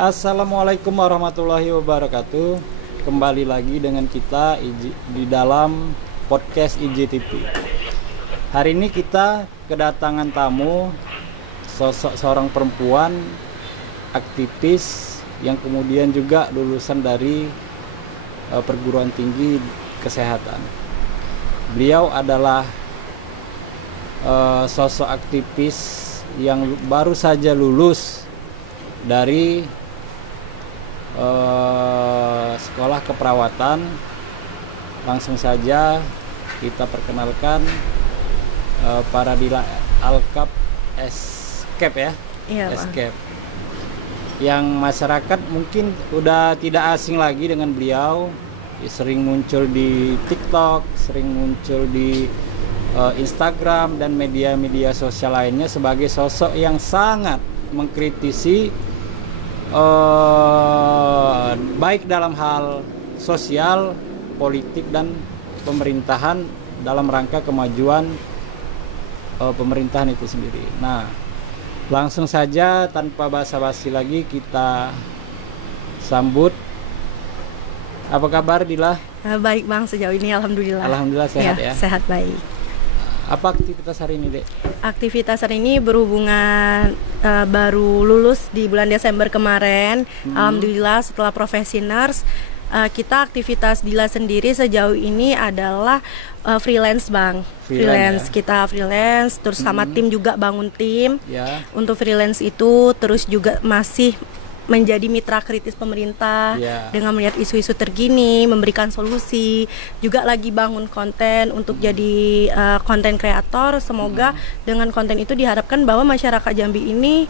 Assalamualaikum warahmatullahi wabarakatuh. Kembali lagi dengan kita di dalam podcast IJTV. Hari ini kita kedatangan tamu, sosok seorang perempuan aktivis yang kemudian juga lulusan dari perguruan tinggi kesehatan. Beliau adalah sosok aktivis yang baru saja lulus dari sekolah keperawatan. Langsung saja kita perkenalkan Paradila Alkap Escape ya. Iya, Escape. Yang masyarakat mungkin udah tidak asing lagi dengan beliau. Sering muncul di TikTok, sering muncul di Instagram dan media-media sosial lainnya sebagai sosok yang sangat mengkritisi baik dalam hal sosial, politik dan pemerintahan dalam rangka kemajuan pemerintahan itu sendiri. Nah, langsung saja tanpa basa-basi lagi kita sambut. Apa kabar Dila? Baik Bang, sejauh ini alhamdulillah. Alhamdulillah sehat ya. Sehat baik. Apa aktivitas hari ini, Dek? Aktivitas hari ini berhubungan baru lulus di bulan Desember kemarin. Alhamdulillah setelah profesi nurse, kita aktivitas Dila sendiri sejauh ini adalah freelance Bang. Freelance ya? Kita freelance, terus sama tim juga bangun tim. Ya. Untuk freelance itu terus juga masih menjadi mitra kritis pemerintah dengan melihat isu-isu terkini, memberikan solusi, juga lagi bangun konten untuk jadi konten kreator. Semoga dengan konten itu diharapkan bahwa masyarakat Jambi ini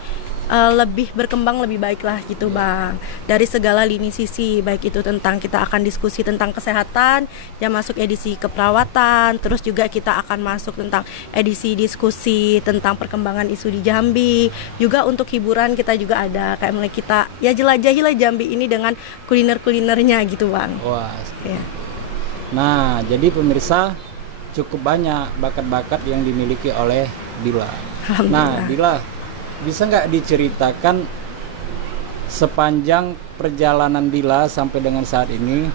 lebih berkembang lebih baik lah gitu Bang, dari segala lini sisi, baik itu tentang kita akan diskusi tentang kesehatan yang masuk edisi keperawatan, terus juga kita akan masuk tentang edisi diskusi tentang perkembangan isu di Jambi, juga untuk hiburan kita juga ada kayak mulai kita ya jelajahilah Jambi ini dengan kuliner-kulinernya gitu Bang. Wah. Ya. Nah, jadi pemirsa cukup banyak bakat-bakat yang dimiliki oleh Dila. Nah, Dila, bisa nggak diceritakan sepanjang perjalanan Dila sampai dengan saat ini,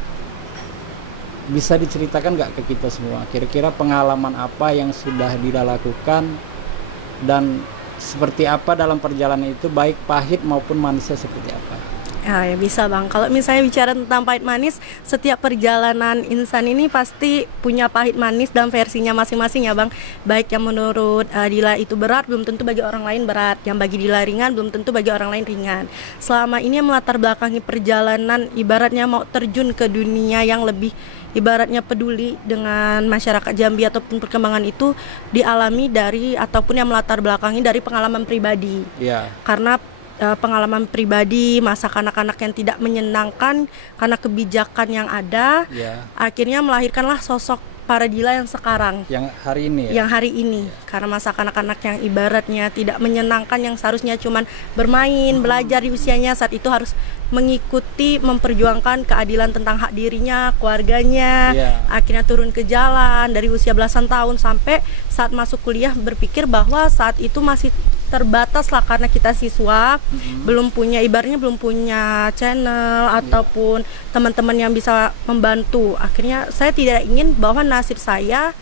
bisa diceritakan nggak ke kita semua kira-kira pengalaman apa yang sudah Dila lakukan dan seperti apa dalam perjalanan itu, baik pahit maupun manisnya seperti apa? Ya bisa Bang, kalau misalnya bicara tentang pahit manis, setiap perjalanan insan ini pasti punya pahit manis dan versinya masing-masing ya Bang. Baik yang menurut Dila itu berat, belum tentu bagi orang lain berat. Yang bagi Dila ringan, belum tentu bagi orang lain ringan. Selama ini yang melatar belakangi perjalanan, ibaratnya mau terjun ke dunia yang lebih ibaratnya peduli dengan masyarakat Jambi ataupun perkembangan itu dialami dari ataupun yang melatar belakangi dari pengalaman pribadi. Karena pengalaman pribadi masa kanak-kanak yang tidak menyenangkan karena kebijakan yang ada, akhirnya melahirkanlah sosok Paradila yang sekarang, yang hari ini karena masa kanak-kanak yang ibaratnya tidak menyenangkan, yang seharusnya cuman bermain, belajar di usianya, saat itu harus mengikuti, memperjuangkan keadilan tentang hak dirinya, keluarganya, akhirnya turun ke jalan dari usia belasan tahun sampai saat masuk kuliah berpikir bahwa saat itu masih terbatas lah karena kita siswa, belum punya ibaratnya belum punya channel ataupun teman-teman yang bisa membantu. Akhirnya saya tidak ingin bahwa nasib saya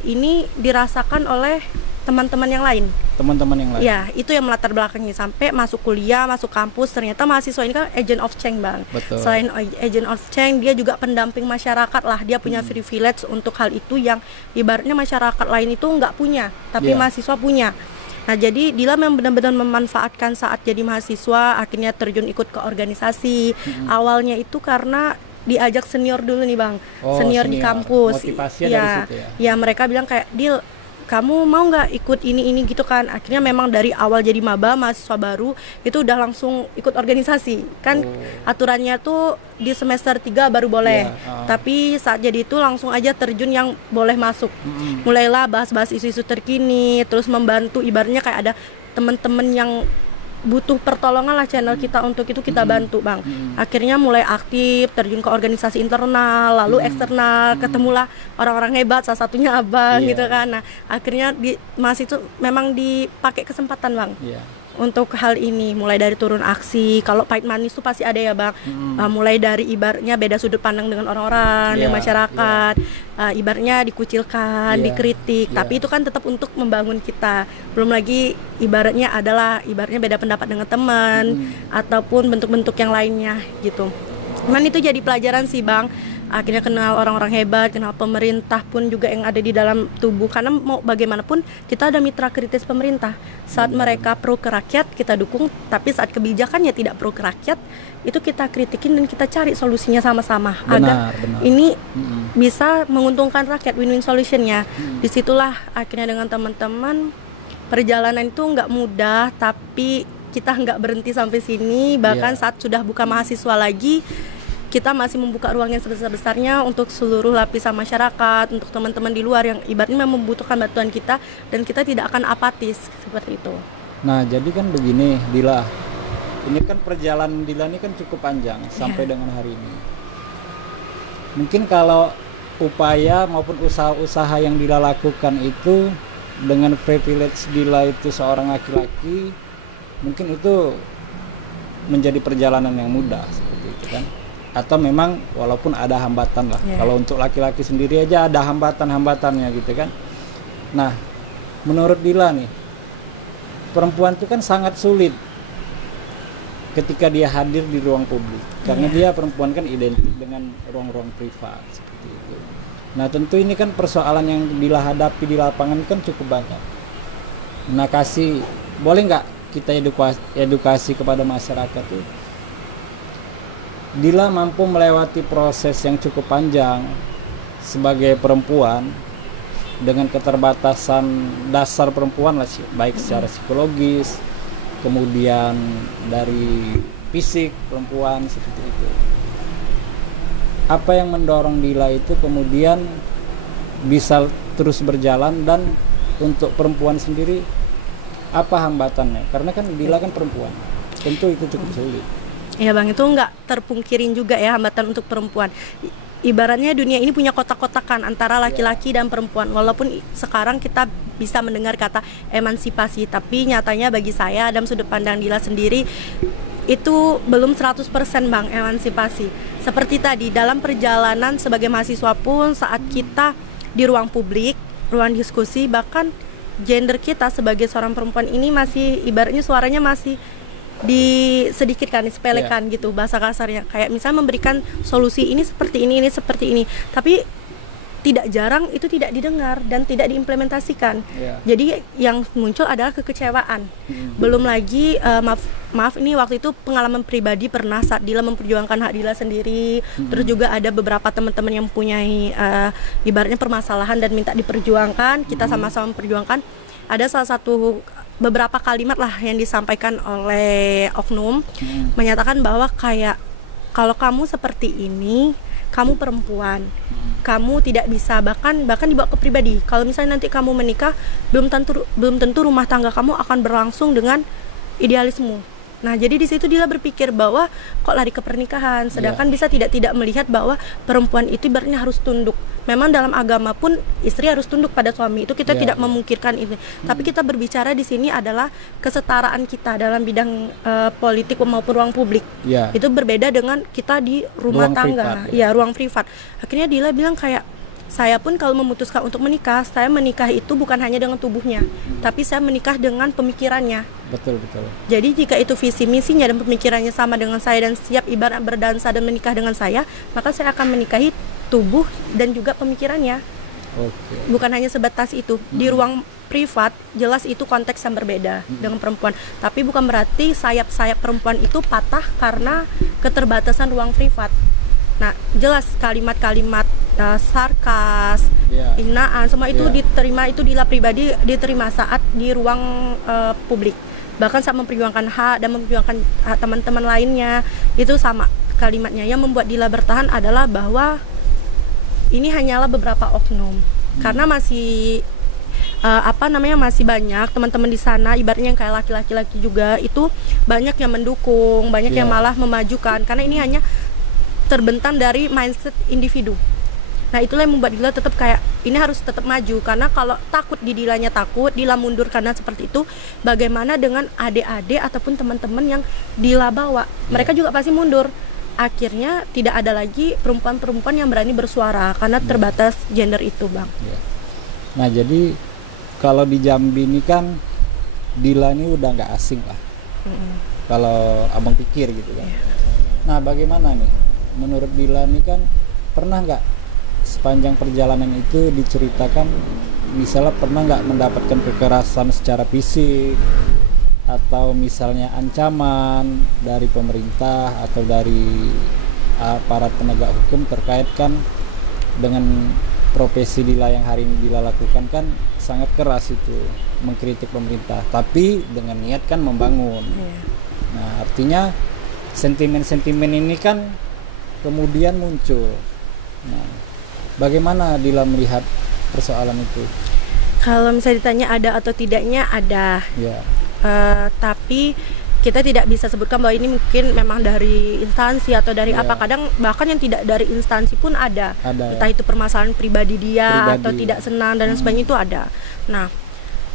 ini dirasakan oleh teman-teman yang lain. Ya, itu yang melatar belakangi sampai masuk kuliah, masuk kampus. Ternyata mahasiswa ini kan agent of change Bang. Betul. Selain agent of change, dia juga pendamping masyarakat lah. Dia punya privilege untuk hal itu yang ibaratnya masyarakat lain itu nggak punya, tapi mahasiswa punya. Nah, jadi Dila memang benar-benar memanfaatkan saat jadi mahasiswa, akhirnya terjun ikut ke organisasi. Awalnya itu karena diajak senior dulu nih Bang, senior di kampus. Motivasinya dari situ ya? Ya mereka bilang kayak, Dil, kamu mau nggak ikut ini gitu kan. Akhirnya memang dari awal jadi maba, mahasiswa baru itu udah langsung ikut organisasi kan. Aturannya tuh di semester 3 baru boleh, tapi saat jadi itu langsung aja terjun yang boleh masuk. Mulailah bahas-bahas isu-isu terkini, terus membantu, ibaratnya kayak ada teman-teman yang butuh pertolongan lah channel kita, untuk itu kita bantu Bang. Akhirnya mulai aktif, terjun ke organisasi internal, lalu eksternal, ketemulah orang-orang hebat, salah satunya Abang gitu kan. Nah akhirnya masih itu memang dipakai kesempatan Bang. untuk hal ini, mulai dari turun aksi. Kalau pahit manis tuh pasti ada ya bang. Mulai dari ibaratnya beda sudut pandang dengan orang-orang, yang masyarakat, ibaratnya dikucilkan, dikritik. Tapi itu kan tetap untuk membangun kita. Belum lagi ibaratnya beda pendapat dengan teman ataupun bentuk-bentuk yang lainnya gitu. Cuman itu jadi pelajaran sih bang. Akhirnya kenal orang-orang hebat, kenal pemerintah pun juga yang ada di dalam tubuh. Karena mau bagaimanapun kita ada mitra kritis pemerintah. Saat mereka pro ke rakyat kita dukung, tapi saat kebijakannya tidak pro ke rakyat itu kita kritikin dan kita cari solusinya sama-sama agar ini bisa menguntungkan rakyat, win-win solutionnya. Disitulah akhirnya dengan teman-teman perjalanan itu nggak mudah, tapi kita nggak berhenti sampai sini. Bahkan saat sudah buka mahasiswa lagi, kita masih membuka ruang yang sebesar-besarnya untuk seluruh lapisan masyarakat, untuk teman-teman di luar yang ibaratnya membutuhkan bantuan kita, dan kita tidak akan apatis seperti itu. Nah, jadi kan begini, Dila. Ini kan perjalanan Dila ini kan cukup panjang sampai dengan hari ini. Mungkin kalau upaya maupun usaha-usaha yang Dila lakukan itu dengan privilege Dila itu seorang laki-laki, mungkin itu menjadi perjalanan yang mudah seperti itu kan. Atau memang walaupun ada hambatan lah. Kalau untuk laki-laki sendiri aja ada hambatan-hambatannya gitu kan. Nah, menurut Dila nih, perempuan itu kan sangat sulit ketika dia hadir di ruang publik. Karena dia perempuan kan identik dengan ruang-ruang privat seperti itu. Nah, tentu ini kan persoalan yang Dila hadapi di lapangan kan cukup banyak. Nah, boleh nggak kita edukasi kepada masyarakat tuh? Dila mampu melewati proses yang cukup panjang sebagai perempuan dengan keterbatasan dasar perempuan lah, baik secara psikologis, kemudian dari fisik perempuan seperti itu. Apa yang mendorong Dila itu kemudian bisa terus berjalan, dan untuk perempuan sendiri apa hambatannya? Karena kan Dila kan perempuan, tentu itu cukup sulit. Ya bang, itu nggak terpungkirin juga ya hambatan untuk perempuan. Ibaratnya dunia ini punya kotak-kotakan antara laki-laki dan perempuan. Walaupun sekarang kita bisa mendengar kata emansipasi, tapi nyatanya bagi saya dalam sudut pandang Dila sendiri itu belum 100% bang emansipasi. Seperti tadi dalam perjalanan sebagai mahasiswa pun, saat kita di ruang publik, ruang diskusi, bahkan gender kita sebagai seorang perempuan ini masih ibaratnya suaranya masih disedikitkan, disepelekan gitu bahasa kasarnya, kayak misalnya memberikan solusi ini seperti ini seperti ini, tapi tidak jarang itu tidak didengar dan tidak diimplementasikan. Jadi yang muncul adalah kekecewaan. Belum lagi maaf ini waktu itu pengalaman pribadi pernah saat Dila memperjuangkan hak Dila sendiri, terus juga ada beberapa teman-teman yang mempunyai ibaratnya permasalahan dan minta diperjuangkan, kita sama-sama memperjuangkan. Ada salah satu beberapa kalimat lah yang disampaikan oleh oknum, menyatakan bahwa kayak kalau kamu seperti ini, kamu perempuan, kamu tidak bisa, bahkan dibawa ke pribadi. Kalau misalnya nanti kamu menikah, belum tentu rumah tangga kamu akan berlangsung dengan idealisme. Nah, jadi di situ Dila berpikir bahwa kok lari ke pernikahan, sedangkan bisa tidak melihat bahwa perempuan itu ibaratnya harus tunduk. Memang dalam agama pun istri harus tunduk pada suami, itu kita tidak memungkirkan itu. Tapi kita berbicara di sini adalah kesetaraan kita dalam bidang politik maupun ruang publik. Itu berbeda dengan kita di rumah tangga, ruang privat. Akhirnya Dila bilang kayak, saya pun kalau memutuskan untuk menikah, saya menikah itu bukan hanya dengan tubuhnya, tapi saya menikah dengan pemikirannya. Betul. Jadi jika itu visi misinya dan pemikirannya sama dengan saya dan siap ibarat berdansa dan menikah dengan saya, maka saya akan menikahi tubuh dan juga pemikirannya. Bukan hanya sebatas itu. Di ruang privat jelas itu konteks yang berbeda dengan perempuan, tapi bukan berarti sayap-sayap perempuan itu patah karena keterbatasan ruang privat. Nah, jelas kalimat-kalimat sarkas, hinaan, semua itu diterima, itu Dila pribadi diterima saat di ruang publik. Bahkan saat memperjuangkan hak dan memperjuangkan hak teman-teman lainnya, itu sama kalimatnya. Yang membuat Dila bertahan adalah bahwa ini hanyalah beberapa oknum. Karena masih masih banyak teman-teman di sana, ibaratnya yang kayak laki-laki juga, itu banyak yang mendukung, banyak yang malah memajukan. Karena ini hanya terbentang dari mindset individu. Nah itulah yang membuat Dila tetap kayak ini harus tetap maju, karena kalau takut di Dilanya takut, Dila mundur karena seperti itu, bagaimana dengan adik-adik ataupun teman-teman yang Dila bawa, mereka juga pasti mundur. Akhirnya tidak ada lagi perempuan-perempuan yang berani bersuara karena terbatas gender itu, Bang. Nah jadi kalau di Jambi ini kan Dila ini udah nggak asing lah, kalau abang pikir gitu kan. Nah bagaimana nih menurut Dila nih, kan pernah nggak sepanjang perjalanan itu diceritakan, misalnya pernah nggak mendapatkan kekerasan secara fisik atau misalnya ancaman dari pemerintah atau dari para penegak hukum terkait kan dengan profesi Dila yang hari ini Dila lakukan kan sangat keras itu, mengkritik pemerintah tapi dengan niat kan membangun. Nah artinya sentimen-sentimen ini kan kemudian muncul. Nah bagaimana Dila melihat persoalan itu? Kalau misalnya ditanya ada atau tidaknya, ada. Ya. Tapi kita tidak bisa sebutkan bahwa ini mungkin memang dari instansi atau dari apa. Kadang bahkan yang tidak dari instansi pun ada. Entah itu permasalahan pribadi dia atau tidak senang dan sebagainya, itu ada. Nah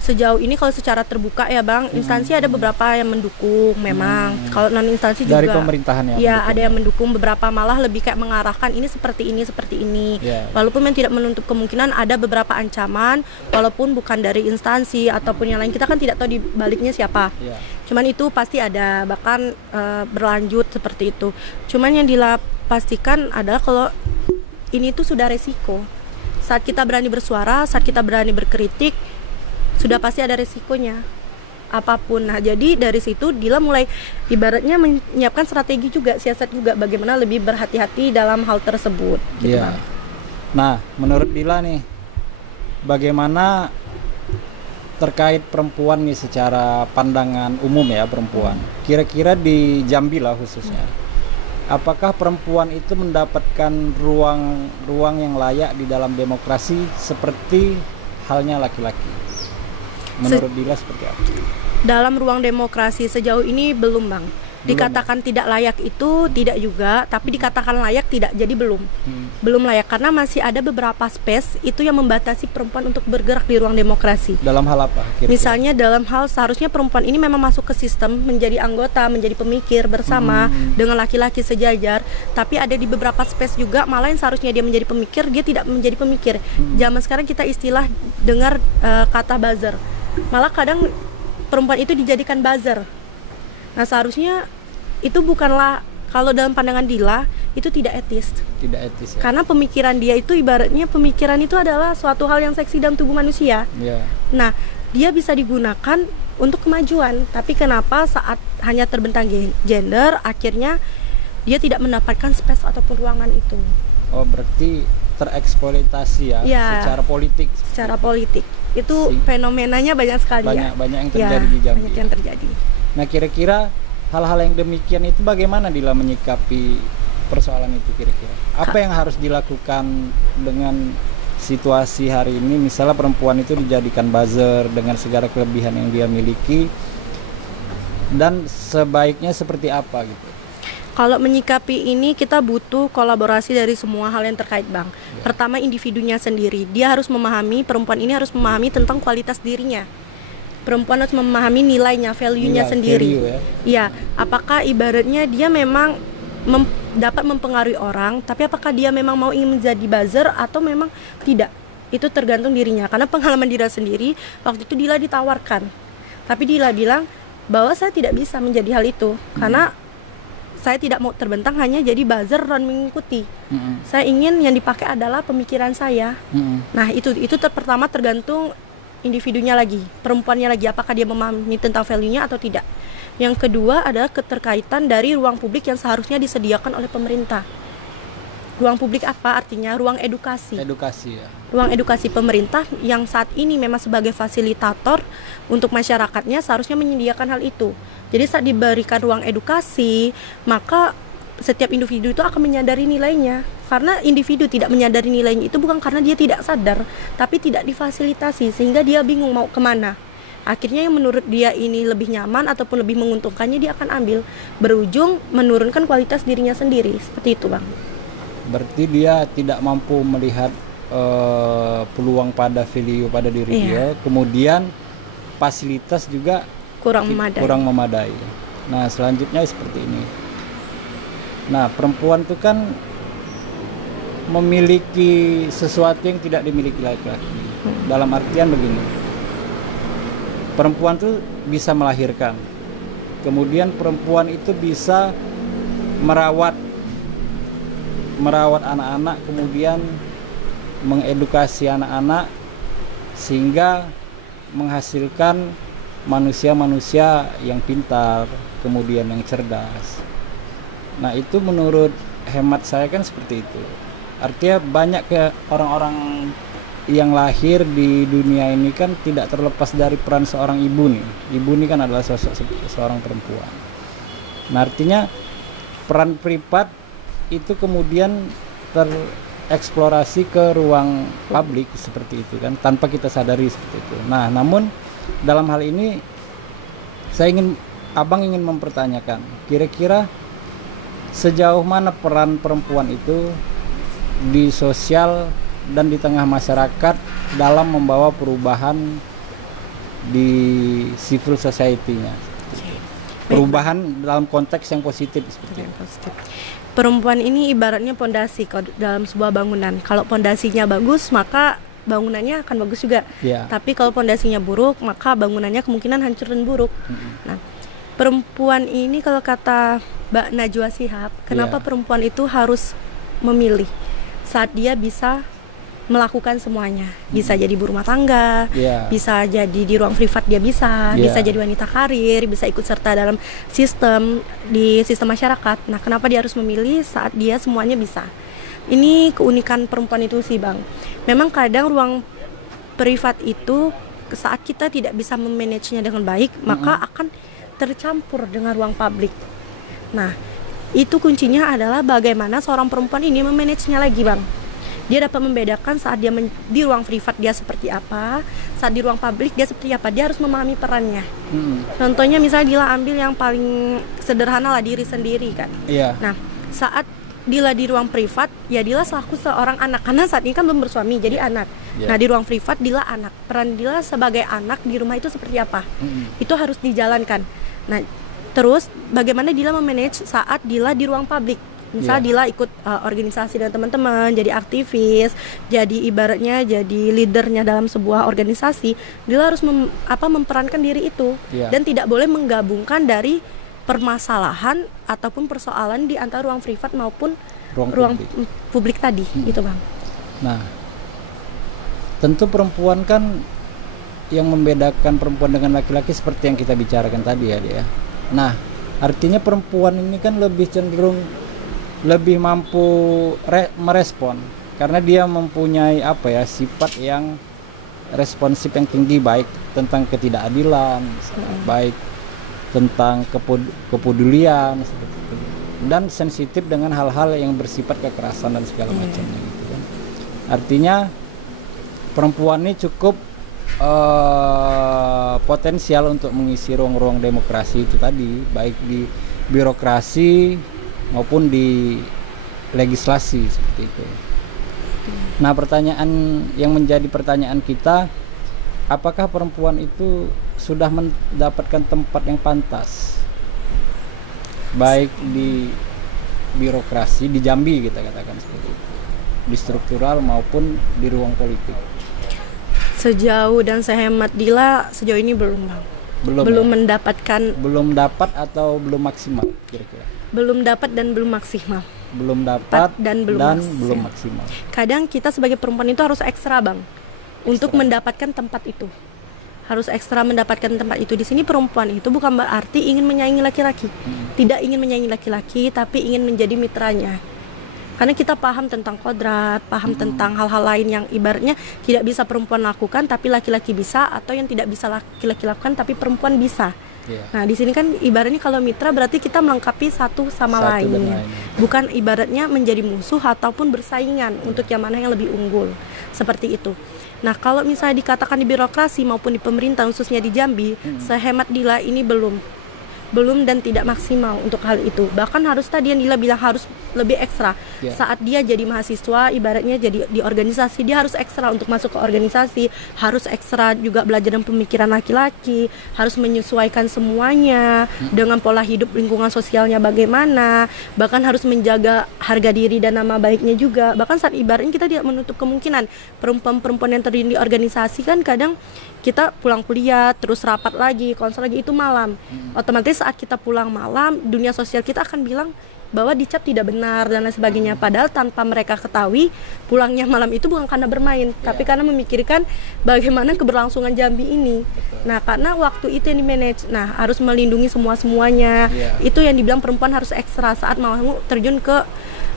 sejauh ini kalau secara terbuka ya Bang, instansi ada beberapa yang mendukung memang. Kalau non instansi juga dari pemerintahan ya ada yang mendukung, beberapa malah lebih kayak mengarahkan ini seperti ini. Walaupun yang tidak menutup kemungkinan ada beberapa ancaman walaupun bukan dari instansi ataupun yang lain, kita kan tidak tahu di baliknya siapa. Cuman itu pasti ada, bahkan berlanjut seperti itu. Cuman yang Dila pastikan adalah kalau ini tuh sudah resiko. Saat kita berani bersuara, saat kita berani berkritik, sudah pasti ada resikonya apapun. Nah jadi dari situ Dila mulai ibaratnya menyiapkan strategi juga, siasat juga, bagaimana lebih berhati-hati dalam hal tersebut gitu, Bang. Nah menurut Dila nih, bagaimana terkait perempuan nih secara pandangan umum ya, perempuan kira-kira di Jambi lah khususnya, apakah perempuan itu mendapatkan ruang yang layak di dalam demokrasi seperti halnya laki-laki? Menurut Dila seperti apa? Dalam ruang demokrasi sejauh ini belum, Bang. Dikatakan tidak layak itu tidak juga, tapi dikatakan layak tidak, jadi belum. Belum layak karena masih ada beberapa space itu yang membatasi perempuan untuk bergerak di ruang demokrasi. Dalam hal apa? Kira-kira? Misalnya dalam hal seharusnya perempuan ini memang masuk ke sistem, menjadi anggota, menjadi pemikir bersama dengan laki-laki sejajar, tapi ada di beberapa space juga malah yang seharusnya dia menjadi pemikir, dia tidak menjadi pemikir. Zaman sekarang kita istilah dengar kata buzzer. Malah kadang perempuan itu dijadikan buzzer. Nah seharusnya itu bukanlah, kalau dalam pandangan Dila itu tidak etis. Tidak etis ya? Karena pemikiran dia itu ibaratnya pemikiran itu adalah suatu hal yang seksi dalam tubuh manusia. Nah dia bisa digunakan untuk kemajuan, tapi kenapa saat hanya terbentang gender akhirnya dia tidak mendapatkan space ataupun ruangan itu? Oh berarti tereksploitasi ya, secara politik. Secara politik itu fenomenanya banyak sekali, banyak yang terjadi di Jambi. Banyak yang terjadi. Nah kira-kira hal-hal yang demikian itu bagaimana Dila menyikapi persoalan itu kira-kira? Apa yang harus dilakukan dengan situasi hari ini? Misalnya perempuan itu dijadikan buzzer dengan segala kelebihan yang dia miliki, dan sebaiknya seperti apa gitu? Kalau menyikapi ini kita butuh kolaborasi dari semua hal yang terkait, Bang. Pertama individunya sendiri, dia harus memahami, perempuan ini harus memahami tentang kualitas dirinya. Perempuan harus memahami nilainya, value-nya sendiri. Iya, apakah ibaratnya dia memang dapat mempengaruhi orang, tapi apakah dia memang mau ingin menjadi buzzer atau memang tidak? Itu tergantung dirinya. Karena pengalaman Dila sendiri, waktu itu Dila ditawarkan, tapi Dila bilang bahwa saya tidak bisa menjadi hal itu karena saya tidak mau terbentang hanya jadi buzzer dan mengikuti. Saya ingin yang dipakai adalah pemikiran saya. Nah itu pertama tergantung individunya lagi, perempuannya lagi, apakah dia memahami tentang value-nya atau tidak. Yang kedua adalah keterkaitan dari ruang publik yang seharusnya disediakan oleh pemerintah. Ruang publik apa artinya? Ruang edukasi. Edukasi ya. Ruang edukasi pemerintah yang saat ini memang sebagai fasilitator untuk masyarakatnya seharusnya menyediakan hal itu. Jadi saat diberikan ruang edukasi, maka setiap individu itu akan menyadari nilainya. Karena individu tidak menyadari nilainya itu bukan karena dia tidak sadar, tapi tidak difasilitasi sehingga dia bingung mau kemana. Akhirnya yang menurut dia ini lebih nyaman ataupun lebih menguntungkannya dia akan ambil, berujung menurunkan kualitas dirinya sendiri. Seperti itu, Bang. Berarti dia tidak mampu melihat peluang pada value pada diri dia. Kemudian fasilitas juga kurang memadai. Nah, selanjutnya seperti ini. Nah, perempuan itu kan memiliki sesuatu yang tidak dimiliki laki-laki. Dalam artian begini, perempuan itu bisa melahirkan, kemudian perempuan itu bisa merawat anak-anak, kemudian mengedukasi anak-anak sehingga menghasilkan manusia-manusia yang pintar, kemudian yang cerdas. Nah, itu menurut hemat saya kan seperti itu. Artinya banyak orang-orang yang lahir di dunia ini kan tidak terlepas dari peran seorang ibu nih. Ibu ini kan adalah sosok seorang perempuan. Nah, artinya peran privat itu kemudian tereksplorasi ke ruang publik seperti itu kan, tanpa kita sadari seperti itu. Nah, namun dalam hal ini Abang ingin mempertanyakan, kira-kira sejauh mana peran perempuan itu di sosial dan di tengah masyarakat dalam membawa perubahan di civil society-nya. Perubahan dalam konteks yang positif seperti itu. Perempuan ini ibaratnya pondasi dalam sebuah bangunan. Kalau pondasinya bagus, maka bangunannya akan bagus juga. Tapi kalau pondasinya buruk, maka bangunannya kemungkinan hancur dan buruk. Nah, perempuan ini kalau kata Mbak Najwa Shihab, kenapa perempuan itu harus memilih saat dia bisa melakukan semuanya, bisa jadi ibu rumah tangga, bisa jadi di ruang privat dia bisa jadi wanita karir, bisa ikut serta dalam sistem masyarakat. Nah, kenapa dia harus memilih saat dia semuanya bisa? Ini keunikan perempuan itu sih, Bang. Memang kadang ruang privat itu saat kita tidak bisa memanagenya dengan baik, maka akan tercampur dengan ruang publik. Nah, itu kuncinya adalah bagaimana seorang perempuan ini memanagenya lagi, Bang. Dia dapat membedakan saat dia di ruang privat dia seperti apa, saat di ruang publik dia seperti apa. Dia harus memahami perannya. Contohnya misalnya Dila ambil yang paling sederhana lah, diri sendiri kan. Nah, saat Dila di ruang privat, ya Dila selaku seorang anak, karena saat ini kan belum bersuami, jadi anak. Nah, di ruang privat Dila anak. Peran Dila sebagai anak di rumah itu seperti apa? Itu harus dijalankan. Nah, terus bagaimana Dila memanage saat Dila di ruang publik? Misal Dila ikut organisasi dengan teman-teman, jadi aktivis, jadi ibaratnya jadi leadernya dalam sebuah organisasi. Dila harus memperankan diri itu dan tidak boleh menggabungkan dari permasalahan ataupun persoalan di antara ruang privat maupun ruang publik tadi, itu, Bang. Nah, tentu perempuan kan yang membedakan perempuan dengan laki-laki seperti yang kita bicarakan tadi ya, dia. Nah, artinya perempuan ini kan lebih cenderung lebih mampu merespon karena dia mempunyai sifat yang responsif yang tinggi, baik tentang ketidakadilan, baik tentang kepedulian seperti itu, dan sensitif dengan hal-hal yang bersifat kekerasan dan segala macamnya gitu kan. Artinya perempuan ini cukup potensial untuk mengisi ruang-ruang demokrasi itu tadi, baik di birokrasi maupun di legislasi seperti itu. Nah, pertanyaan yang menjadi pertanyaan kita, apakah perempuan itu sudah mendapatkan tempat yang pantas, baik di birokrasi, di Jambi kita katakan seperti itu, di struktural maupun di ruang politik? Sejauh dan sehemat Dila, sejauh ini belum, Bang. Belum mendapatkan. Belum dapat atau belum maksimal kira-kira? Belum dapat dan belum maksimal. Belum dapat dan belum maksimal. Kadang kita sebagai perempuan itu harus ekstra, Bang, untuk mendapatkan tempat itu. Harus ekstra mendapatkan tempat itu. Di sini perempuan itu bukan berarti ingin menyaingi laki-laki. Tidak ingin menyaingi laki-laki, tapi ingin menjadi mitranya. Karena kita paham tentang kodrat, paham tentang hal-hal lain yang ibaratnya tidak bisa perempuan lakukan tapi laki-laki bisa, atau yang tidak bisa laki-laki lakukan tapi perempuan bisa. Nah, di sini kan ibaratnya kalau mitra berarti kita melengkapi satu sama lain. Bukan ibaratnya menjadi musuh ataupun bersaingan untuk yang mana yang lebih unggul. Seperti itu. Nah, kalau misalnya dikatakan di birokrasi maupun di pemerintah khususnya di Jambi, sehemat Dila ini belum belum dan tidak maksimal untuk hal itu. Bahkan harus tadi yang Dila bilang harus lebih ekstra. Saat dia jadi mahasiswa, ibaratnya jadi di organisasi, dia harus ekstra untuk masuk ke organisasi, harus ekstra juga belajar dan pemikiran laki-laki, harus menyesuaikan semuanya dengan pola hidup, lingkungan sosialnya bagaimana, bahkan harus menjaga harga diri dan nama baiknya juga. Bahkan saat ibaratnya kita tidak menutup kemungkinan perempuan-perempuan yang terjun di organisasi kan kadang kita pulang kuliah, terus rapat lagi, konsel lagi, itu malam. Otomatis saat kita pulang malam, dunia sosial kita akan bilang bahwa dicap tidak benar dan lain sebagainya. Padahal tanpa mereka ketahui, pulangnya malam itu bukan karena bermain, tapi karena memikirkan bagaimana keberlangsungan Jambi ini. Nah, karena waktu itu yang di-manage, nah harus melindungi semua-semuanya. Itu yang dibilang perempuan harus ekstra saat mau terjun ke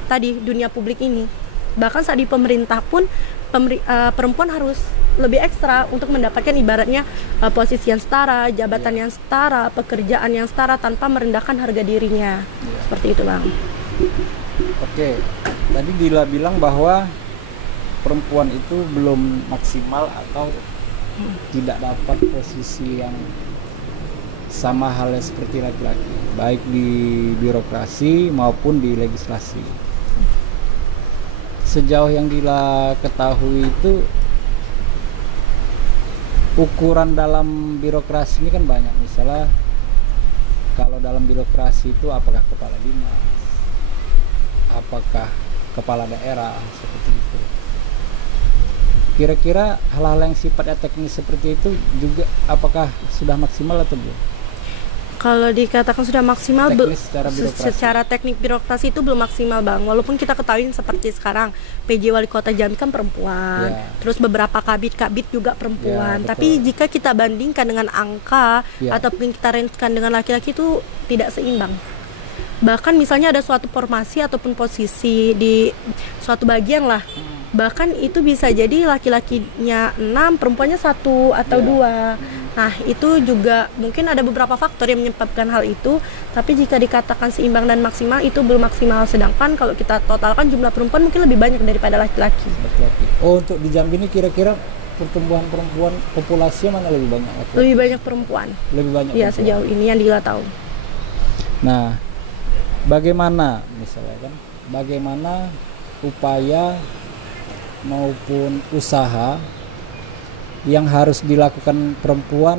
tadi dunia publik ini. Bahkan saat di pemerintah pun perempuan harus lebih ekstra untuk mendapatkan ibaratnya posisi yang setara, jabatan yang setara, pekerjaan yang setara tanpa merendahkan harga dirinya. Seperti itu, Bang. Oke, tadi Dila bilang bahwa perempuan itu belum maksimal atau tidak dapat posisi yang sama halnya seperti laki-laki, baik di birokrasi maupun di legislasi. Sejauh yang Dila ketahui itu, ukuran dalam birokrasi ini kan banyak. Misalnya kalau dalam birokrasi itu apakah kepala dinas, apakah kepala daerah, seperti itu. Kira-kira hal-hal yang sifatnya teknis seperti itu juga apakah sudah maksimal atau belum? Kalau dikatakan sudah maksimal, secara teknik birokrasi itu belum maksimal, Bang. Walaupun kita ketahui seperti sekarang PJ Wali Kota Jambi kan perempuan, terus beberapa kabit juga perempuan. Tapi jika kita bandingkan dengan angka ataupun kita rangekan dengan laki-laki itu tidak seimbang. Bahkan misalnya ada suatu formasi ataupun posisi di suatu bagian lah, bahkan itu bisa jadi laki-lakinya 6, perempuannya 1 atau 2. Nah, itu juga mungkin ada beberapa faktor yang menyebabkan hal itu. Tapi jika dikatakan seimbang dan maksimal, itu belum maksimal. Sedangkan kalau kita totalkan jumlah perempuan mungkin lebih banyak daripada laki-laki. Oh, untuk di Jambi ini kira-kira pertumbuhan perempuan populasinya mana lebih banyak? Lebih banyak perempuan. Lebih banyak. Ya, sejauh ini yang Dila tahu. Nah, bagaimana misalnya kan? Bagaimana upaya maupun usaha yang harus dilakukan perempuan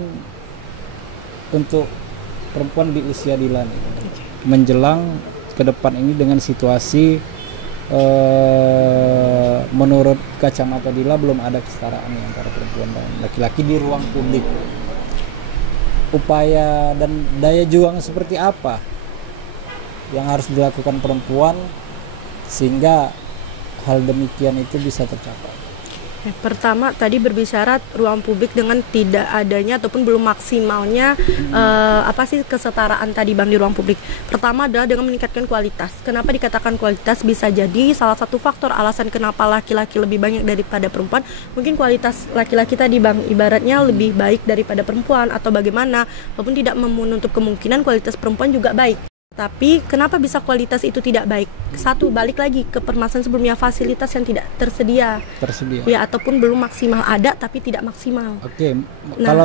untuk perempuan di usia Dila nih, menjelang ke depan ini dengan situasi menurut kacamata Dila belum ada kesetaraan antara perempuan dan laki-laki di ruang publik. Upaya dan daya juang seperti apa yang harus dilakukan perempuan sehingga hal demikian itu bisa tercapai? Pertama tadi berbicara ruang publik dengan tidak adanya ataupun belum maksimalnya kesetaraan tadi, Bang, di ruang publik. Pertama adalah dengan meningkatkan kualitas. Kenapa dikatakan kualitas? Bisa jadi salah satu faktor alasan kenapa laki-laki lebih banyak daripada perempuan, mungkin kualitas laki-laki tadi, Bang, ibaratnya lebih baik daripada perempuan atau bagaimana, walaupun tidak menutup kemungkinan kualitas perempuan juga baik. Tapi kenapa bisa kualitas itu tidak baik? Satu, balik lagi ke permasalahan sebelumnya, fasilitas yang tidak tersedia. Ya, ataupun belum maksimal, ada tapi tidak maksimal. Oke.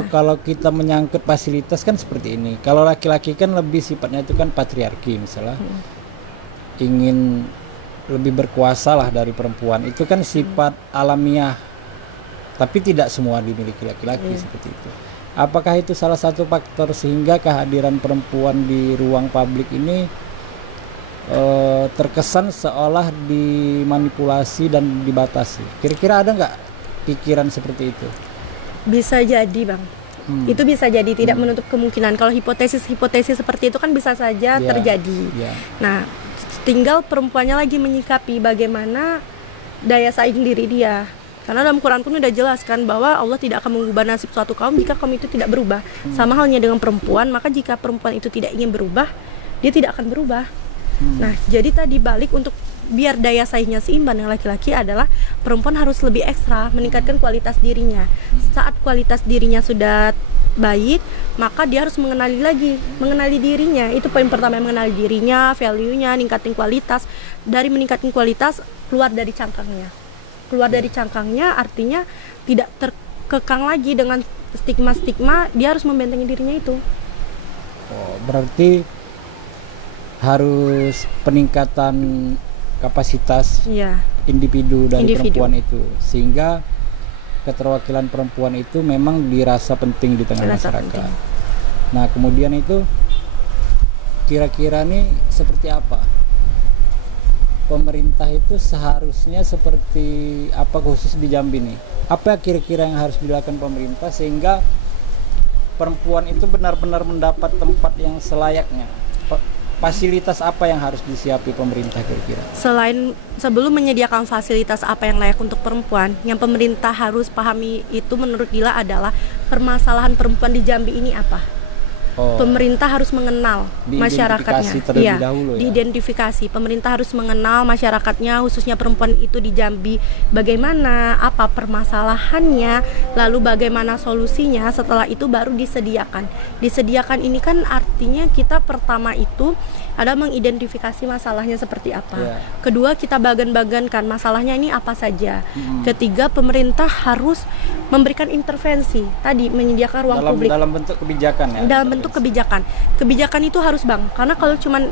Kalau kita menyangkut fasilitas kan seperti ini. Kalau laki-laki kan lebih sifatnya itu kan patriarki misalnya. Ingin lebih berkuasa lah dari perempuan. Itu kan sifat alamiah. Tapi tidak semua dimiliki laki-laki seperti itu. Apakah itu salah satu faktor sehingga kehadiran perempuan di ruang publik ini terkesan seolah dimanipulasi dan dibatasi? Kira-kira ada nggak pikiran seperti itu? Bisa jadi, Bang. Itu bisa jadi, tidak menutup kemungkinan. Kalau hipotesis seperti itu kan bisa saja terjadi. Nah, tinggal perempuannya lagi menyikapi bagaimana daya saing diri dia. Karena dalam Quran pun udah jelaskan bahwa Allah tidak akan mengubah nasib suatu kaum jika kaum itu tidak berubah. Sama halnya dengan perempuan, maka jika perempuan itu tidak ingin berubah, dia tidak akan berubah. Nah, jadi tadi balik untuk biar daya saingnya seimbang dengan laki-laki adalah perempuan harus lebih ekstra meningkatkan kualitas dirinya. Saat kualitas dirinya sudah baik, maka dia harus mengenali dirinya. Itu poin pertama, mengenali dirinya, value-nya, ningkatin kualitas. Dari meningkatin kualitas, keluar dari cangkangnya. Keluar dari cangkangnya artinya tidak terkekang lagi dengan stigma-stigma, dia harus membentengi dirinya itu. Oh, berarti harus peningkatan kapasitas Iya, individu dari Individu. perempuan itu, sehingga keterwakilan perempuan itu memang dirasa penting di tengah Dirasa masyarakat. penting. Nah, kemudian itu kira-kira nih seperti apa? Pemerintah itu seharusnya seperti apa khusus di Jambi nih? Apa kira-kira yang harus dilakukan pemerintah sehingga perempuan itu benar-benar mendapat tempat yang selayaknya? Fasilitas apa yang harus disiapi pemerintah kira-kira? Selain sebelum menyediakan fasilitas apa yang layak untuk perempuan, yang pemerintah harus pahami itu menurut Dila adalah permasalahan perempuan di Jambi ini apa. Oh, Pemerintah harus mengenal masyarakatnya. diidentifikasi terlebih dahulu ya? Diidentifikasi. Pemerintah harus mengenal masyarakatnya, khususnya perempuan itu di Jambi. Bagaimana, apa permasalahannya, lalu bagaimana solusinya. Setelah itu baru disediakan. Disediakan ini kan artinya kita pertama itu ada mengidentifikasi masalahnya seperti apa. Ya. Kedua, kita bagan-bagankan masalahnya ini apa saja. Ketiga, pemerintah harus memberikan intervensi. Tadi menyediakan ruang publik. Dalam bentuk kebijakan ya? Dalam bentuk kebijakan. Kebijakan itu harus Bang, karena kalau cuman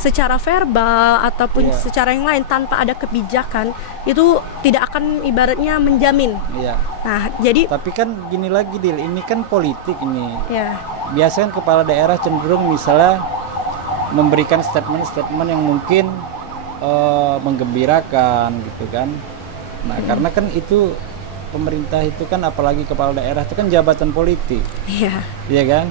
secara verbal ataupun Iya. secara yang lain tanpa ada kebijakan itu tidak akan ibaratnya menjamin. Iya. Nah, jadi Tapi kan gini lagi Dil, ini kan politik ini. ya Biasanya kepala daerah cenderung misalnya memberikan statement-statement yang mungkin menggembirakan gitu kan. Nah, karena kan itu pemerintah itu kan apalagi kepala daerah itu kan jabatan politik. ya Iya kan?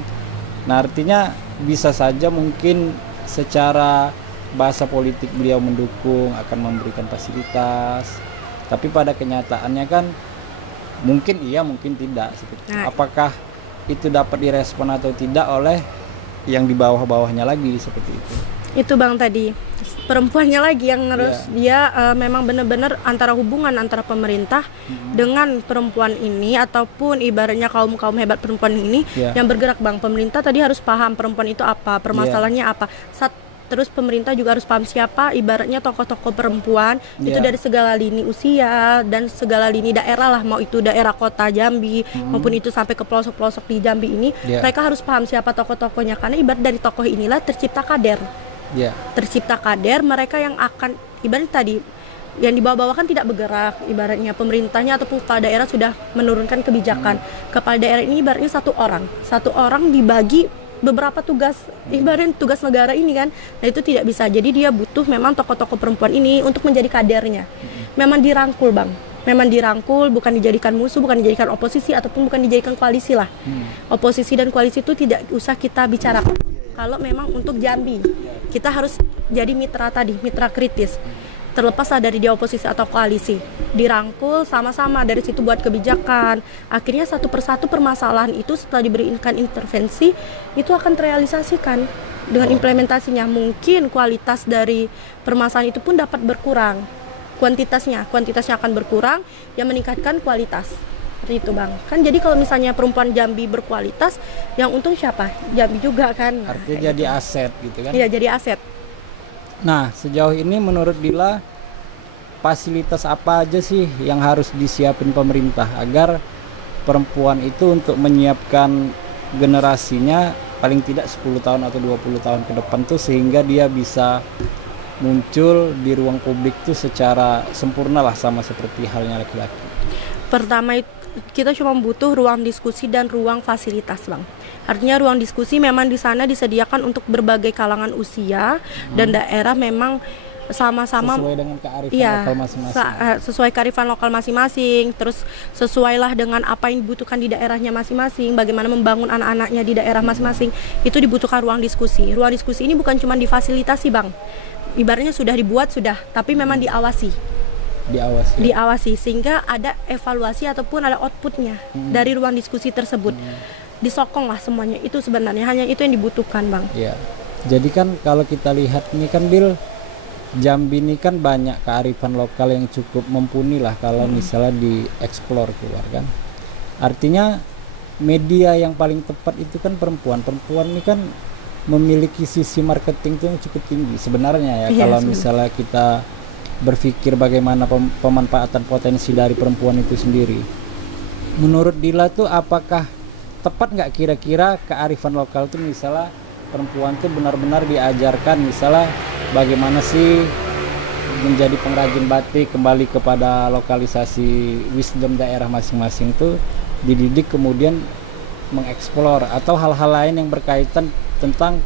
Nah, artinya bisa saja mungkin secara bahasa politik beliau mendukung, akan memberikan fasilitas, tapi pada kenyataannya kan mungkin iya, mungkin tidak seperti itu. Nah. Apakah itu dapat direspon atau tidak oleh yang di bawah-bawahnya lagi seperti itu. Bang tadi perempuannya lagi yang harus dia memang benar-benar antara hubungan antara pemerintah dengan perempuan ini ataupun ibaratnya kaum hebat perempuan ini yang bergerak Bang. Pemerintah tadi harus paham perempuan itu apa, permasalahannya apa. Terus pemerintah juga harus paham siapa ibaratnya tokoh-tokoh perempuan itu dari segala lini usia dan segala lini daerah lah, mau itu daerah kota Jambi maupun itu sampai ke pelosok-pelosok di Jambi ini. Mereka harus paham siapa tokoh-tokohnya, karena ibarat dari tokoh inilah tercipta kader. Tercipta kader mereka yang akan ibarat tadi yang di bawah-bawah kan tidak bergerak, ibaratnya pemerintahnya ataupun kepala daerah sudah menurunkan kebijakan. Kepala daerah ini ibaratnya satu orang dibagi beberapa tugas, ibaratnya tugas negara ini kan. Nah, itu tidak bisa. Jadi dia butuh memang tokoh-tokoh perempuan ini untuk menjadi kadernya. Memang dirangkul Bang. Memang dirangkul, bukan dijadikan musuh, bukan dijadikan oposisi ataupun bukan dijadikan koalisi lah. Oposisi dan koalisi itu tidak usah kita bicarakan. Kalau memang untuk Jambi, kita harus jadi mitra tadi, mitra kritis. Terlepas dari dia oposisi atau koalisi, dirangkul sama-sama dari situ buat kebijakan. Akhirnya satu persatu permasalahan itu setelah diberikan intervensi itu akan terrealisasikan dengan implementasinya. Mungkin kualitas dari permasalahan itu pun dapat berkurang, kuantitasnya akan berkurang, yang meningkatkan kualitas. Seperti itu Bang. Kan jadi kalau misalnya perempuan Jambi berkualitas, yang untung siapa? Jambi juga kan. Artinya jadi aset gitu kan? Iya, jadi aset. Nah, sejauh ini menurut Dila fasilitas apa aja sih yang harus disiapin pemerintah agar perempuan itu untuk menyiapkan generasinya paling tidak 10 tahun atau 20 tahun ke depan tuh, sehingga dia bisa muncul di ruang publik tuh secara sempurna lah sama seperti halnya laki-laki. Pertama kita cuma butuh ruang diskusi dan ruang fasilitas Bang. Artinya ruang diskusi memang di sana disediakan untuk berbagai kalangan usia dan daerah, memang sama-sama sesuai dengan kearifan lokal masing-masing. Sesuai kearifan lokal masing-masing. Terus sesuailah dengan apa yang dibutuhkan di daerahnya masing-masing, bagaimana membangun anak-anaknya di daerah masing-masing. Itu dibutuhkan ruang diskusi. Ruang diskusi ini bukan cuma difasilitasi Bang, ibaratnya sudah dibuat tapi memang diawasi sehingga ada evaluasi ataupun ada outputnya dari ruang diskusi tersebut. Disokong lah semuanya, itu sebenarnya hanya itu yang dibutuhkan Bang. Ya, jadi kan kalau kita lihat ini kan Dil, Jambi ini kan banyak kearifan lokal yang cukup mumpuni lah kalau misalnya dieksplor keluar kan. Artinya media yang paling tepat itu kan perempuan ini kan memiliki sisi marketing itu yang cukup tinggi sebenarnya ya. Kalau misalnya kita berpikir bagaimana pemanfaatan potensi dari perempuan itu sendiri, menurut Dila tuh apakah tepat nggak kira-kira kearifan lokal tuh misalnya perempuan tuh benar-benar diajarkan, misalnya bagaimana sih menjadi pengrajin batik, kembali kepada lokalisasi wisdom daerah masing-masing tuh dididik, kemudian mengeksplor atau hal-hal lain yang berkaitan tentang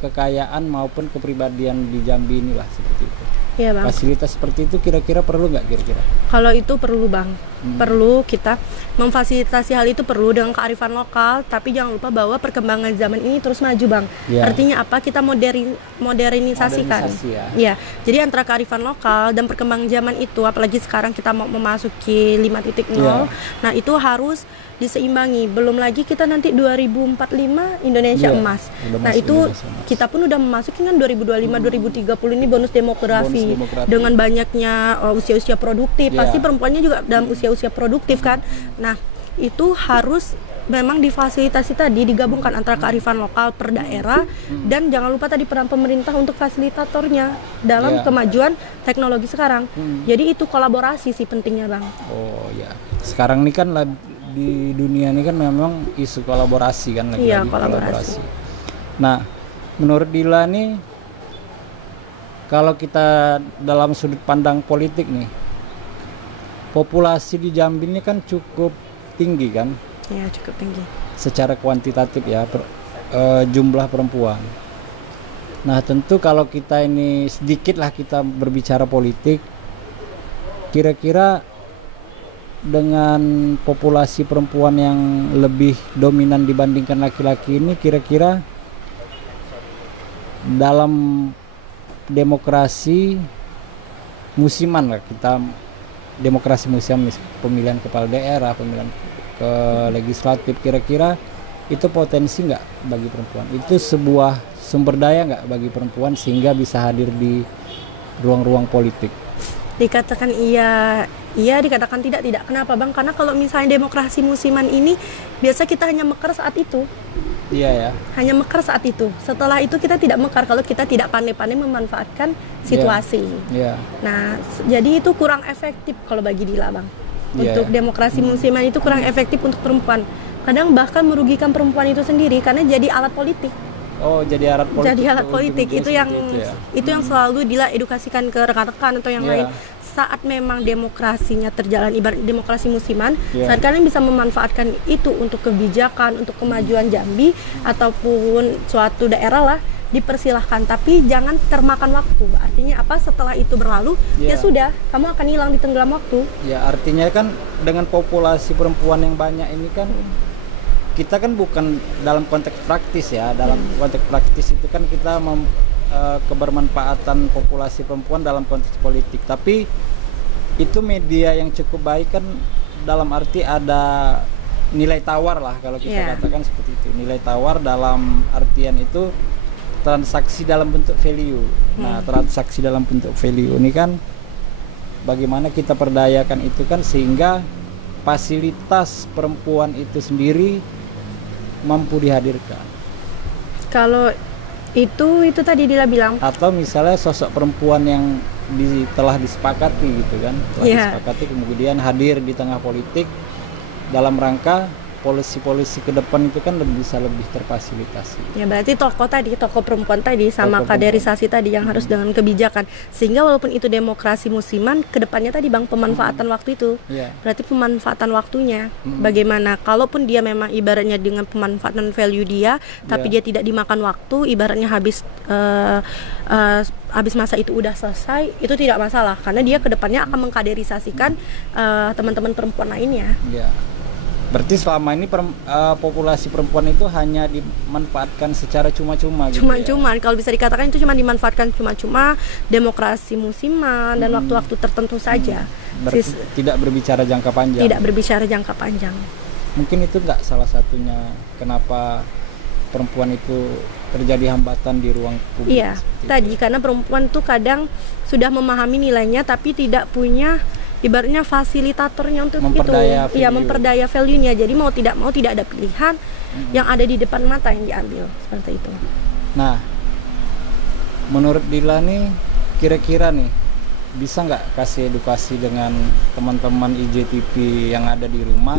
kekayaan maupun kepribadian di Jambi inilah, seperti itu. Iya bang. Fasilitas seperti itu kira-kira perlu nggak kira-kira? Kalau itu perlu bang, perlu kita memfasilitasi hal itu, perlu dengan kearifan lokal. Tapi jangan lupa bahwa perkembangan zaman ini terus maju bang. Ya. Artinya apa? Kita modernisasikan. Modernisasi ya. Ya, jadi antara kearifan lokal dan perkembangan zaman itu, apalagi sekarang kita mau memasuki 5.0, Ya. nah itu harus diseimbangi. Belum lagi kita nanti 2045 Indonesia Ya, emas. udah Nah masuk itu Indonesia emas. kita pun udah memasuki kan 2025 2030 ini bonus demografi. Bonus demografi. Dengan banyaknya usia-usia produktif, Ya. pasti perempuannya juga dalam usia-usia produktif kan. Nah itu harus memang difasilitasi tadi, digabungkan antara kearifan lokal per daerah, dan jangan lupa tadi peran pemerintah untuk fasilitatornya dalam Ya. kemajuan teknologi sekarang. Jadi itu kolaborasi sih pentingnya bang. Oh ya, sekarang ini kan di dunia ini kan memang isu kolaborasi kan, lagi Iya, kolaborasi. Nah, menurut Dila nih, kalau kita dalam sudut pandang politik nih, populasi di Jambi ini kan cukup tinggi kan, Ya cukup tinggi. secara kuantitatif ya, jumlah perempuan. Nah tentu kalau kita ini sedikit lah kita berbicara politik, kira-kira dengan populasi perempuan yang lebih dominan dibandingkan laki-laki ini, kira-kira dalam demokrasi musiman lah, kita demokrasi musiman, pemilihan kepala daerah, pemilihan ke legislatif, kira-kira itu potensi nggak bagi perempuan? Itu sebuah sumber daya nggak bagi perempuan sehingga bisa hadir di ruang-ruang politik? Dikatakan iya, dikatakan tidak. Kenapa bang? Karena kalau misalnya demokrasi musiman ini, biasa kita hanya mekar saat itu. Iya ya. Hanya mekar saat itu. Setelah itu kita tidak mekar kalau kita tidak pandai-pandai memanfaatkan situasi. Iya. Nah, jadi itu kurang efektif kalau bagi Dila bang. Iya, Untuk ya. demokrasi musiman itu kurang efektif untuk perempuan. Kadang bahkan merugikan perempuan itu sendiri karena jadi alat politik. Oh, jadi alat politik. Jadi alat politik itu yang ya. itu yang selalu Dila edukasikan ke rekan-rekan atau yang Iya. lain. Saat memang demokrasinya terjalan, ibarat demokrasi musiman, Iya. saat kalian bisa memanfaatkan itu untuk kebijakan, untuk kemajuan Jambi ataupun suatu daerah lah, dipersilahkan, tapi jangan termakan waktu. Artinya apa? Setelah itu berlalu, Iya. ya sudah, kamu akan hilang di tenggelam waktu. Ya, artinya kan dengan populasi perempuan yang banyak ini kan, kita kan bukan dalam konteks praktis ya, dalam konteks praktis itu kan kita kebermanfaatan populasi perempuan dalam konteks politik, tapi itu media yang cukup baik kan, dalam arti ada nilai tawar lah kalau kita Iya. katakan seperti itu. Nilai tawar dalam artian itu transaksi dalam bentuk value. Nah, transaksi dalam bentuk value ini kan bagaimana kita perdayakan itu kan, sehingga fasilitas perempuan itu sendiri mampu dihadirkan. Kalau itu tadi Dila bilang, Atau misalnya sosok perempuan yang telah disepakati gitu kan, telah Iya. disepakati kemudian hadir di tengah politik dalam rangka polisi-polisi ke depan itu kan bisa lebih terfasilitasi. ya berarti tokoh perempuan tadi sama Tokoh kaderisasi tadi yang harus dengan kebijakan, sehingga walaupun itu demokrasi musiman, kedepannya tadi bang, pemanfaatan waktu itu. Iya. Berarti pemanfaatan waktunya bagaimana, kalaupun dia memang ibaratnya dengan pemanfaatan value dia, tapi Iya. dia tidak dimakan waktu, ibaratnya habis masa itu udah selesai, itu tidak masalah karena dia kedepannya akan mengkaderisasikan teman-teman perempuan lainnya. Iya. Berarti selama ini populasi perempuan itu hanya dimanfaatkan secara cuma-cuma gitu ya? Cuma-cuma, kalau bisa dikatakan itu cuma dimanfaatkan cuma-cuma, demokrasi musiman dan waktu-waktu tertentu saja. Berarti tidak berbicara jangka panjang. Tidak berbicara jangka panjang. Mungkin itu nggak salah satunya kenapa perempuan itu terjadi hambatan di ruang publik. Iya, seperti tadi itu. karena perempuan tuh kadang sudah memahami nilainya tapi tidak punya ibaratnya fasilitatornya untuk Memperdaya itu. Iya, value. memperdaya value-nya. Jadi mau tidak ada pilihan yang ada di depan mata yang diambil, seperti itu. Nah, menurut Dila nih, kira-kira nih bisa nggak kasih edukasi dengan teman-teman IJTP yang ada di rumah,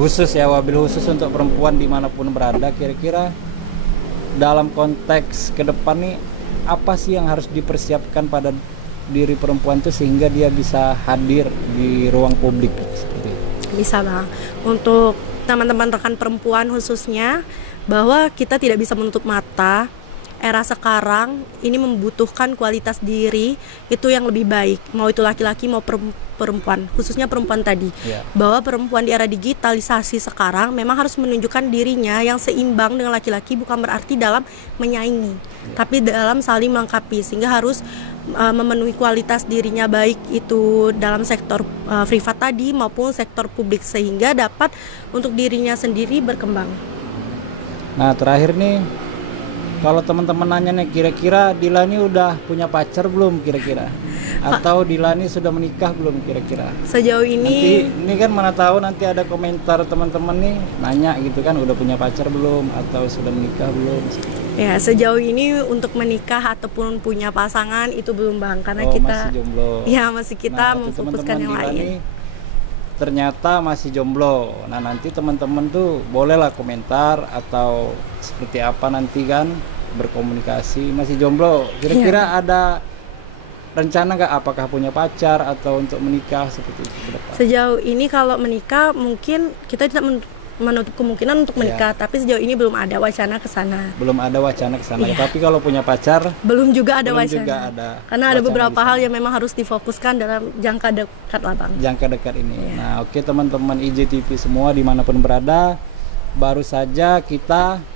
khusus ya, wabil khusus untuk perempuan dimanapun berada, kira-kira dalam konteks ke depan nih, apa sih yang harus dipersiapkan pada diri perempuan itu sehingga dia bisa hadir di ruang publik seperti itu? Bisa Bang. Untuk teman-teman rekan perempuan khususnya, bahwa kita tidak bisa menutup mata. Era sekarang ini membutuhkan kualitas diri itu yang lebih baik, mau itu laki-laki mau perempuan, khususnya perempuan tadi. Bahwa perempuan di era digitalisasi sekarang memang harus menunjukkan dirinya yang seimbang dengan laki-laki, bukan berarti dalam menyaingi, tapi dalam saling melengkapi, sehingga harus memenuhi kualitas dirinya, baik itu dalam sektor privat tadi maupun sektor publik, sehingga dapat untuk dirinya sendiri berkembang. Nah, terakhir nih, kalau teman-teman nanya nih, kira-kira Dila ini udah punya pacar belum kira-kira? Atau Dila ini sudah menikah belum kira-kira? Sejauh ini nanti, ini kan mana tahu nanti ada komentar teman-teman nih nanya gitu kan, udah punya pacar belum atau sudah menikah belum? Ya, sejauh ini untuk menikah ataupun punya pasangan itu belum Bang, karena kita masih jomblo. Ya, masih kita memfokuskan yang lain. Nih, ternyata masih jomblo. Nah, nanti teman-teman tuh bolehlah komentar atau seperti apa nanti kan berkomunikasi. Masih jomblo, kira-kira ada rencana nggak apakah punya pacar atau untuk menikah seperti itu ke depan? Sejauh ini kalau menikah mungkin kita tidak menutup kemungkinan untuk menikah, tapi sejauh ini belum ada wacana ke sana. Belum ada wacana ke sana. Tapi kalau punya pacar belum juga ada wacana. Juga ada karena ada beberapa hal yang memang harus difokuskan dalam jangka dekat lah Bang. Jangka dekat ini. Nah, oke teman-teman IJTV semua dimanapun berada, baru saja kita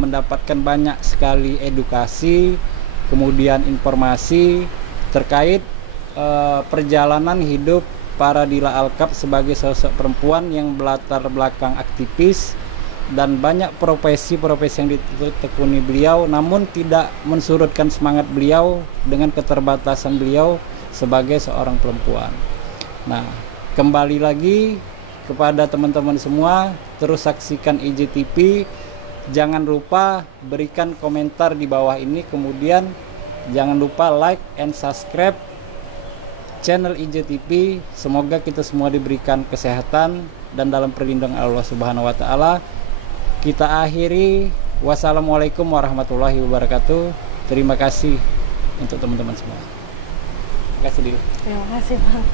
mendapatkan banyak sekali edukasi, kemudian informasi terkait perjalanan hidup para Dila Alkap sebagai sosok perempuan yang berlatar belakang aktivis dan banyak profesi-profesi yang ditekuni beliau, namun tidak mensurutkan semangat beliau dengan keterbatasan beliau sebagai seorang perempuan. Nah, kembali lagi kepada teman-teman semua, terus saksikan IJTV. Jangan lupa berikan komentar di bawah ini, kemudian jangan lupa like and subscribe channel IJTV. Semoga kita semua diberikan kesehatan dan dalam perlindungan Allah Subhanahu wa taala. Kita akhiri, wassalamualaikum warahmatullahi wabarakatuh. Terima kasih untuk teman-teman semua. Terima kasih. Terima kasih Bang.